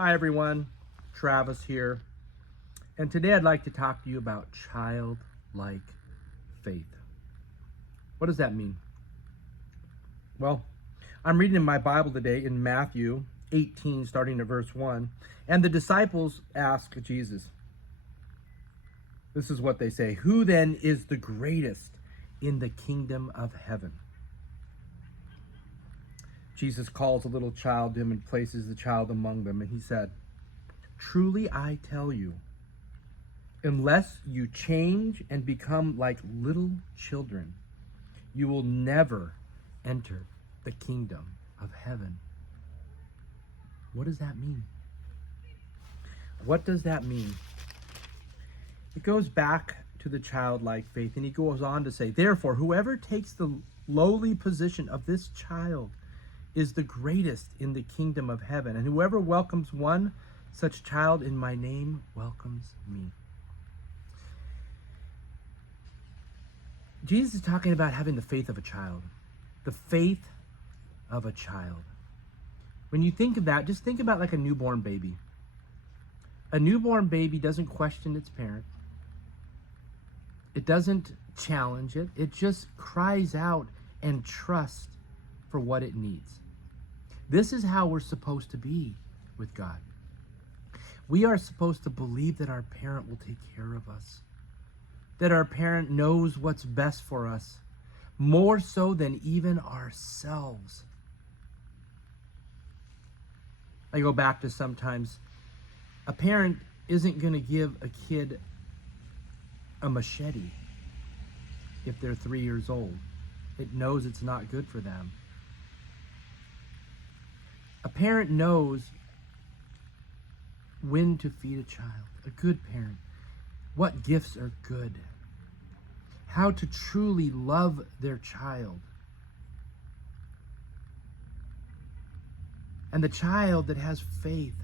Hi everyone, Travis here, and today I'd like to talk to you about childlike faith. What does that mean? Well, I'm reading in my Bible today in Matthew 18, starting at verse 1, and the disciples ask Jesus. This is what they say: "Who then is the greatest in the kingdom of heaven?" Jesus calls a little child to him and places the child among them, and he said, "Truly I tell you, unless you change and become like little children, you will never enter the kingdom of heaven." What does that mean? What does that mean? It goes back to the childlike faith, and he goes on to say, "Therefore, whoever takes the lowly position of this child is the greatest in the kingdom of heaven, and whoever welcomes one such child in my name welcomes me." Jesus is talking about having the faith of a child. The faith of a child. When you think of that, just think about like a newborn baby. A newborn baby doesn't question its parent. It doesn't challenge it. It just cries out and trusts for what it needs. This is how we're supposed to be with God. We are supposed to believe that our parent will take care of us, that our parent knows what's best for us, more so than even ourselves. I go back to sometimes a parent isn't going to give a kid a machete if they're 3 years old. It knows it's not good for them. A parent knows when to feed a child, a good parent, what gifts are good, how to truly love their child. And the child that has faith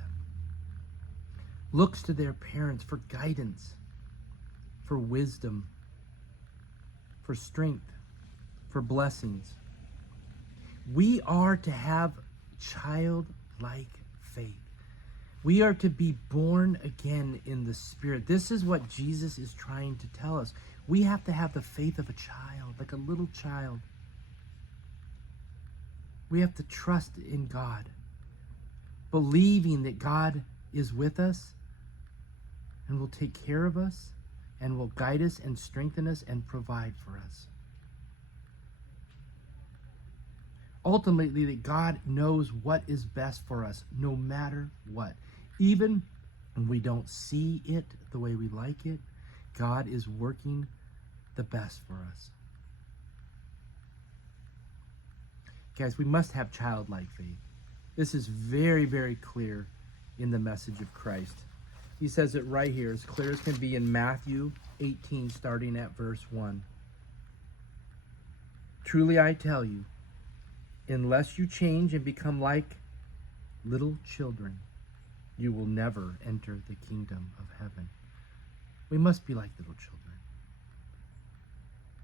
looks to their parents for guidance, for wisdom, for strength, for blessings. We are to have childlike faith. We are to be born again in the Spirit. This is what Jesus is trying to tell us. We have to have the faith of a child, like a little child. We have to trust in God, believing that God is with us and will take care of us and will guide us and strengthen us and provide for us. Ultimately, that God knows what is best for us, no matter what. Even when we don't see it the way we like it, God is working the best for us. Guys, we must have childlike faith. This is very, very clear in the message of Christ. He says it right here, as clear as can be, in Matthew 18, starting at verse 1. "Truly I tell you, unless you change and become like little children, you will never enter the kingdom of heaven." We must be like little children.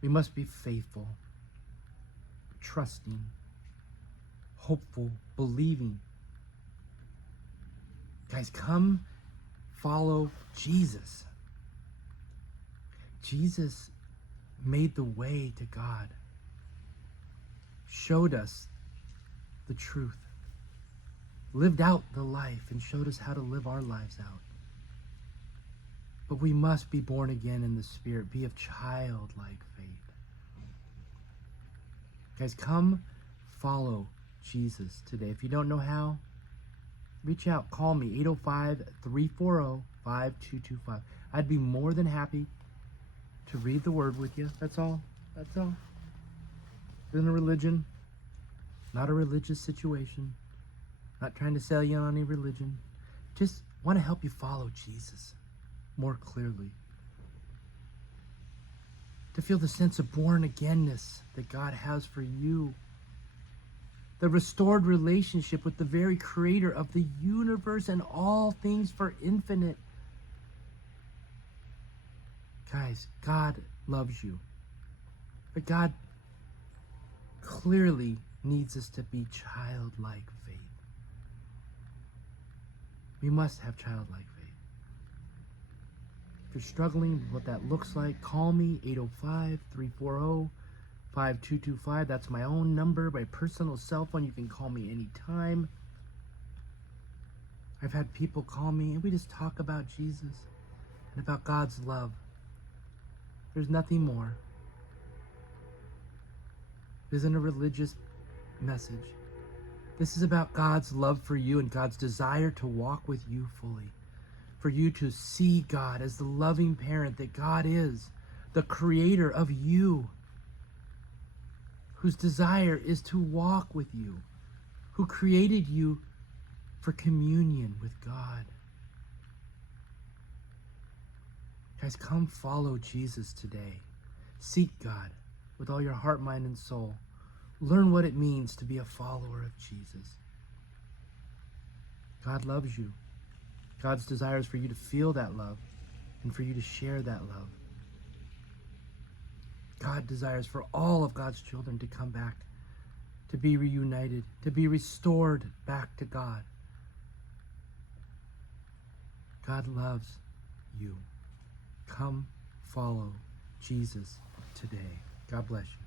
We must be faithful, trusting, hopeful, believing. Guys, come follow Jesus. Jesus made the way to God, showed us the truth, lived out the life, and showed us how to live our lives out. But we must be born again in the Spirit, be of childlike faith. Guys, come follow Jesus today. If you don't know how, reach out, call me, 805-340-5225. I'd be more than happy to read the word with you. That's all. That's all. This isn't a religion, not a religious situation. Not trying to sell you on any religion. Just want to help you follow Jesus more clearly. To feel the sense of born againness that God has for you. The restored relationship with the very creator of the universe and all things for infinite. Guys, God loves you. But God clearly needs us to be childlike faith. We must have childlike faith. If you're struggling with what that looks like, call me, 805-340-5225. That's my own number, my personal cell phone. You can call me anytime. I've had people call me and we just talk about Jesus and about God's love. There's nothing more. It isn't a religious message. This is about God's love for you and God's desire to walk with you fully. For you to see God as the loving parent that God is, the creator of you, whose desire is to walk with you, who created you for communion with God. Guys, come follow Jesus today. Seek God with all your heart, mind, and soul. Learn what it means to be a follower of Jesus. God loves you. God's desire is for you to feel that love and for you to share that love. God desires for all of God's children to come back, to be reunited, to be restored back to God. God loves you. Come follow Jesus today. God bless you.